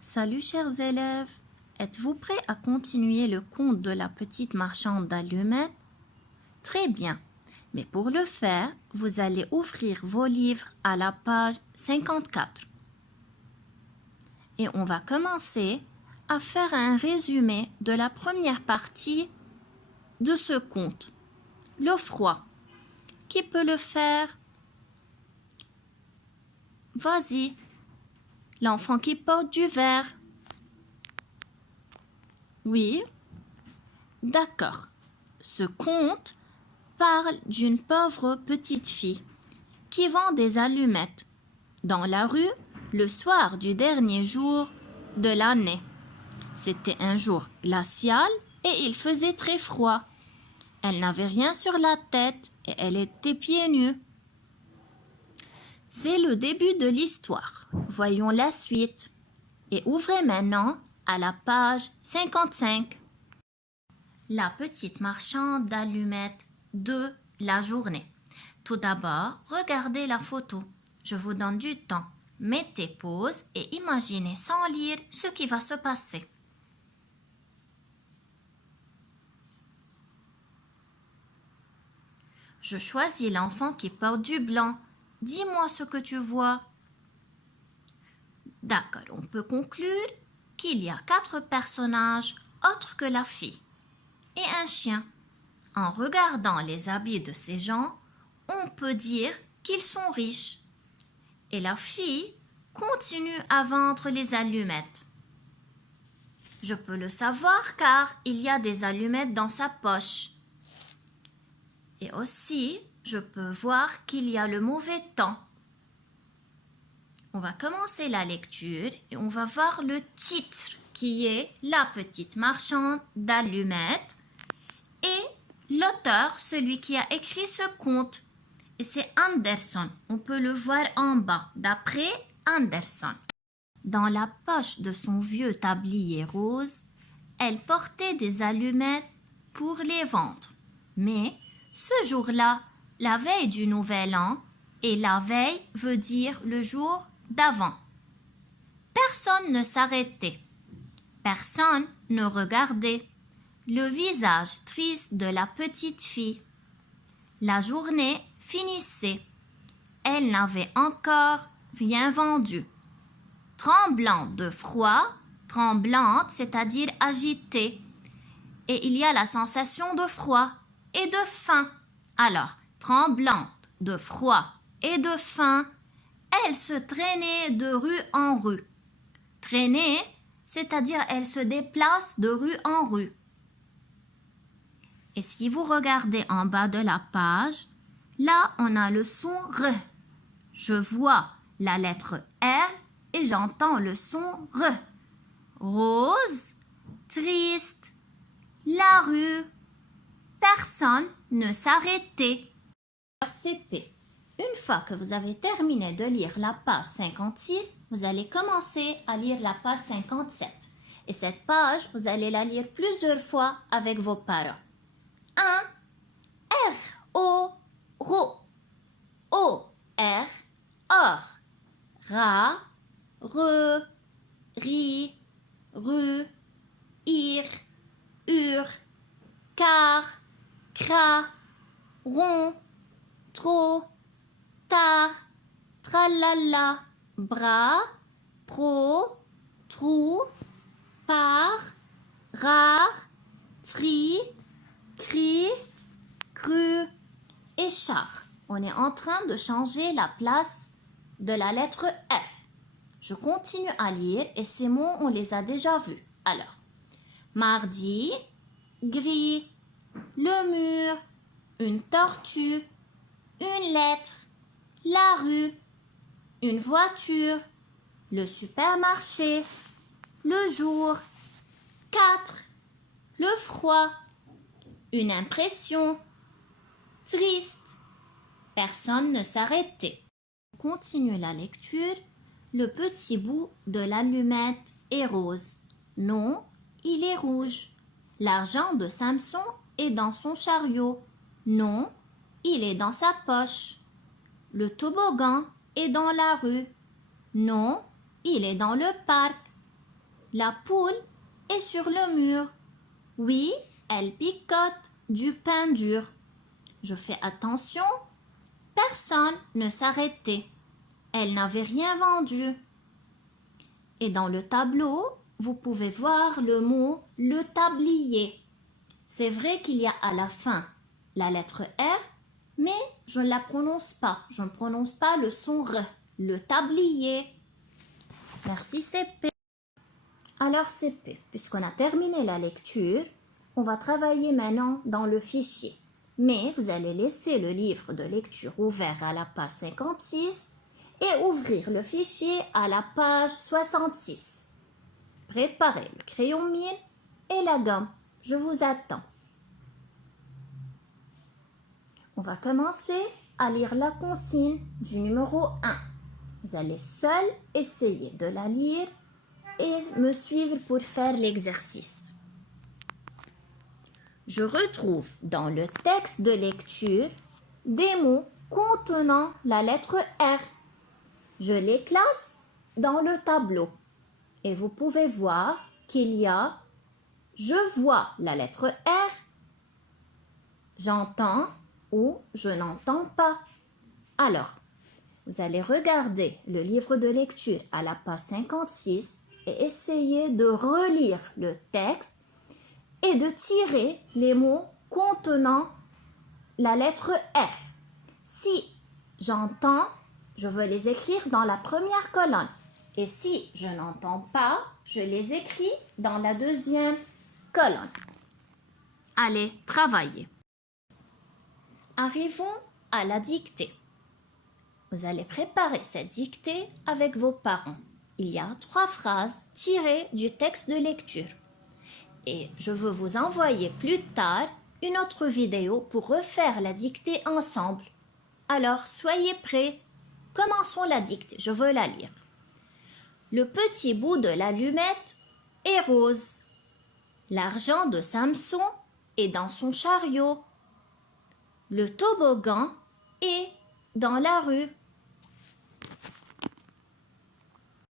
Salut chers élèves, êtes-vous prêts à continuer le conte de la petite marchande d'allumettes? Très bien, mais pour le faire, vous allez ouvrir vos livres à la page 54. Et on va commencer à faire un résumé de la première partie de ce conte. Le froid. Qui peut le faire? Vas-y. L'enfant qui porte du verre. Oui. D'accord. Ce conte parle d'une pauvre petite fille qui vend des allumettes dans la rue le soir du dernier jour de l'année. C'était un jour glacial et il faisait très froid. Elle n'avait rien sur la tête et elle était pieds nus. C'est le début de l'histoire. Voyons la suite. Et ouvrez maintenant à la page 55. La petite marchande d'allumettes de la journée. Tout d'abord, regardez la photo. Je vous donne du temps. Mettez pause et imaginez sans lire ce qui va se passer. Je choisis l'enfant qui porte du blanc. Dis-moi ce que tu vois. D'accord, on peut conclure qu'il y a 4 personnages autres que la fille et un chien. En regardant les habits de ces gens, on peut dire qu'ils sont riches. Et la fille continue à vendre les allumettes. Je peux le savoir car il y a des allumettes dans sa poche. Et aussi, je peux voir qu'il y a le mauvais temps. On va commencer la lecture et on va voir le titre qui est La petite marchande d'allumettes et l'auteur, celui qui a écrit ce conte. Et c'est Anderson. On peut le voir en bas, d'après Anderson. Dans la poche de son vieux tablier rose, elle portait des allumettes pour les vendre. Mais ce jour-là, la veille du nouvel an, et la veille veut dire le jour d'avant. Personne ne s'arrêtait. Personne ne regardait le visage triste de la petite fille. La journée finissait. Elle n'avait encore rien vendu. Tremblante de froid, tremblante, c'est-à-dire agitée. Et il y a la sensation de froid et de faim. Alors, tremblante de froid et de faim, elle se traînait de rue en rue. Traîner, c'est-à-dire elle se déplace de rue en rue. Et si vous regardez en bas de la page, là, on a le son R. Je vois la lettre R et j'entends le son R. Rose, triste, la rue, personne ne s'arrêtait. CP. Une fois que vous avez terminé de lire la page 56, vous allez commencer à lire la page 57. Et cette page, vous allez la lire plusieurs fois avec vos parents. 1. R, O, ro. O, R, or. Ra, re, ri, ru, ir, ur, car, cra, rond, trop, tar, tralala, bras, pro, trou, par, rare, tri, cri, cru et char. On est en train de changer la place de la lettre R. Je continue à lire et ces mots, on les a déjà vus. Alors, mardi, gris, le mur, une tortue, une lettre, la rue, une voiture, le supermarché, le jour, 4, le froid, une impression, triste, personne ne s'arrêtait. Continue la lecture. Le petit bout de l'allumette est rose. Non, il est rouge. L'argent de Samson est dans son chariot. Non, il est dans sa poche. Le toboggan est dans la rue. Non, il est dans le parc. La poule est sur le mur. Oui, elle picote du pain dur. Je fais attention. Personne ne s'arrêtait. Elle n'avait rien vendu. Et dans le tableau, vous pouvez voir le mot le tablier. C'est vrai qu'il y a à la fin la lettre R, mais je ne la prononce pas. Je ne prononce pas le son R. Le tablier. Merci CP. Alors CP, puisqu'on a terminé la lecture, on va travailler maintenant dans le fichier. Mais vous allez laisser le livre de lecture ouvert à la page 56 et ouvrir le fichier à la page 66. Préparez le crayon mine et la gomme. Je vous attends. On va commencer à lire la consigne du numéro 1. Vous allez seul essayer de la lire et me suivre pour faire l'exercice. Je retrouve dans le texte de lecture des mots contenant la lettre R. Je les classe dans le tableau et vous pouvez voir qu'il y a « Je vois la lettre R »,« J'entends » ou « Je n'entends pas ». Alors, vous allez regarder le livre de lecture à la page 56 et essayer de relire le texte et de tirer les mots contenant la lettre R. Si j'entends, je veux les écrire dans la première colonne. Et si je n'entends pas, je les écris dans la deuxième colonne. Allez, travaillez. Arrivons à la dictée. Vous allez préparer cette dictée avec vos parents. Il y a 3 phrases tirées du texte de lecture. Et je veux vous envoyer plus tard une autre vidéo pour refaire la dictée ensemble. Alors, soyez prêts. Commençons la dictée. Je veux la lire. Le petit bout de l'allumette est rose. L'argent de Samson est dans son chariot. Le toboggan est dans la rue.